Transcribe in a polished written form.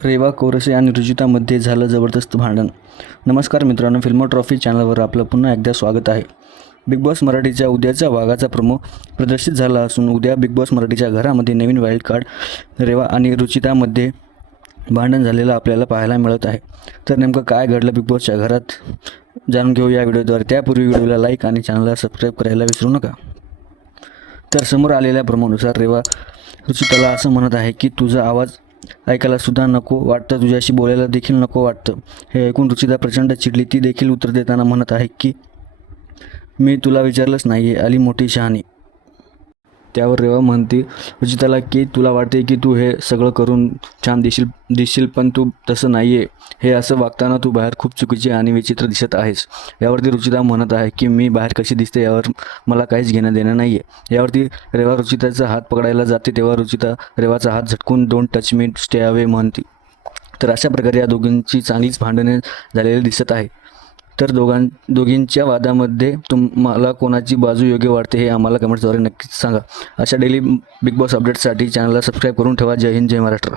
रेवा कोरसे आणि रुचितामध्ये झालं जबरदस्त भांडण. नमस्कार मित्रांनो, फिल्म ट्रॉफी चॅनलवर आपलं पुन्हा एकदा स्वागत आहे. बिग बॉस मराठीच्या उद्याचा वाघाचा प्रोमो प्रदर्शित झाला असून उद्या बिग बॉस मराठीच्या घरामध्ये नवीन वाईल्ड कार्ड रेवा आणि रुचितामध्ये भांडण झालेलं आपल्याला पाहायला मिळत आहे. तर नेमकं काय घडलं बिग बॉसच्या घरात जाणून घेऊ या व्हिडिओद्वारे. त्यापूर्वी व्हिडिओला लाईक आणि चॅनलला सबस्क्राईब करायला विसरू नका. तर समोर आलेल्या प्रोमोनुसार रेवा रुचिताला असं म्हणत आहे की तुझा आवाज ऐकायला सुद्धा नको वाटतं, तुझ्याशी बोलायला देखील नको वाटतं. हे ऐकून रुचिता प्रचंड चिडली. ती देखील उत्तर देताना म्हणत आहे की मी तुला विचारलंच नाही आहे, आली मोठी शहाणी. त्यावर रेवा म्हणते रुचिताला की तुला वाटते की तू हे सगळं करून छान दिसशील पण तू तसं नाही आहे. हे असं वागताना तू बाहेर खूप चुकीची आणि विचित्र दिसत आहेस. यावरती रुचिता म्हणत आहे की मी बाहेर कशी दिसते यावर मला काहीच घेणं देणं नाही आहे. यावरती रेवा रुचिताचा हात पकडायला जाते तेव्हा रुचिता रेवाचा हात झटकून don't touch me, stay away म्हणते. तर अशा प्रकारे या दोघींची चांगलीच भांडणे झालेली दिसत आहे. तर दोघींच्या वादामध्ये तुम्हाला कोणाची बाजू योग्य वाटते हे आम्हाला कमेंट्सद्वारे नक्कीच सांगा. अशा डेली बिग बॉस अपडेट्ससाठी चॅनलला सबस्क्राईब करून ठेवा. जय हिंद, जय महाराष्ट्र.